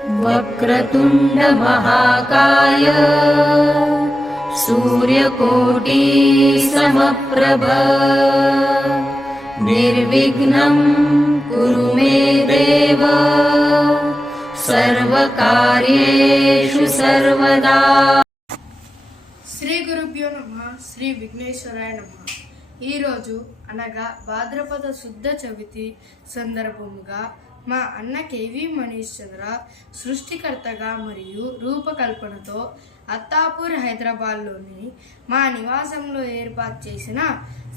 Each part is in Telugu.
वक्रतुंड महाकाय सूर्यकोटि समप्रभ निर्विघ्नं कुरु मे देव सर्वकार्येषु सर्वदा। శ్రీ గురుభ్యో నమః. శ్రీ విఘ్నేశ్వరాయ నమః. ఈరోజు అనగా భాద్రపద శుద్ధ చవితి సందర్భముగా మా అన్న కేవి మనీష్ చంద్ర సృష్టికర్తగా మరియు రూపకల్పనతో అత్తాపూర్ హైదరాబాద్లోని మా నివాసంలో ఏర్పాటు చేసిన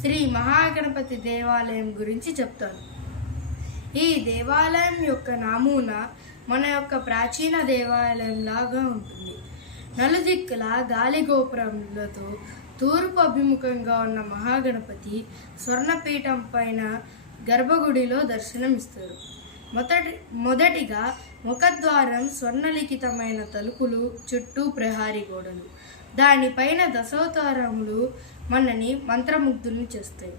శ్రీ మహాగణపతి దేవాలయం గురించి చెప్తాను. ఈ దేవాలయం యొక్క నమూనా మన యొక్క ప్రాచీన దేవాలయం లాగా ఉంటుంది. నలుదిక్కుల గాలి గోపురములతో తూర్పు అభిముఖంగా ఉన్న మహాగణపతి స్వర్ణపీఠం పైన గర్భగుడిలో దర్శనమిస్తారు. మొదటిగా ముఖద్వారం స్వర్ణలిఖితమైన తలుపులు, చుట్టూ ప్రహారీ గోడలు, దానిపైన దశావతారములు మనని మంత్రముగ్ధుల్ని చేస్తాయి.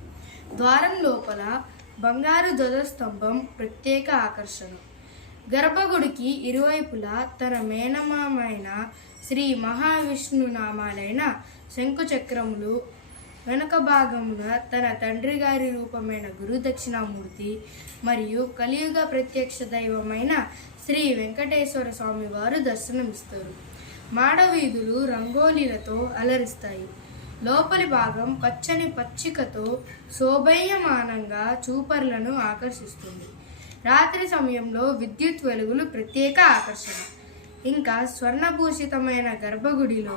ద్వారం లోపల బంగారు ధ్వజస్తంభం ప్రత్యేక ఆకర్షణ. గర్భగుడికి ఇరువైపులా తన మేనమామైన శ్రీ మహావిష్ణు నామాలైన శంకుచక్రములు, వెనుక భాగమున తన తండ్రి గారి రూపమైన గురుదక్షిణామూర్తి మరియు కలియుగ ప్రత్యక్ష దైవమైన శ్రీ వెంకటేశ్వర స్వామి వారు దర్శనమిస్తారు. మాడవీధులు రంగోలీలతో అలరిస్తాయి. లోపలి భాగం పచ్చని పచ్చికతో శోభయమానంగా చూపర్లను ఆకర్షిస్తుంది. రాత్రి సమయంలో విద్యుత్ వెలుగులు ప్రత్యేక ఆకర్షణ. ఇంకా స్వర్ణభూషితమైన గర్భగుడిలో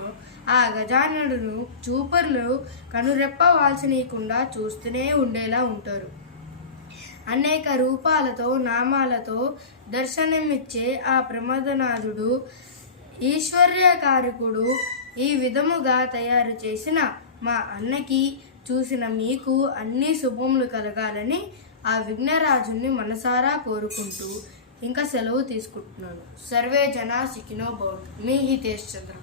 ఆ గజాననుడును చూపర్లు కనురెప్పవాల్సినీయకుండా చూస్తూనే ఉండేలా ఉంటారు. అనేక రూపాలతో నామాలతో దర్శనమిచ్చే ఆ ప్రమదనాథుడు ఈశ్వర్యకారకుడు. ఈ విధముగా తయారు చేసిన మా అన్నకి చూసిన మీకు అన్ని శుభములు కలగాలని ఆ విఘ్నరాజుని మనసారా కోరుకుంటూ ఇంకా సెలవు తీసుకుంటున్నాను. సర్వే జనా సుఖినో భవంతు. మీ హితేష్ చంద్ర.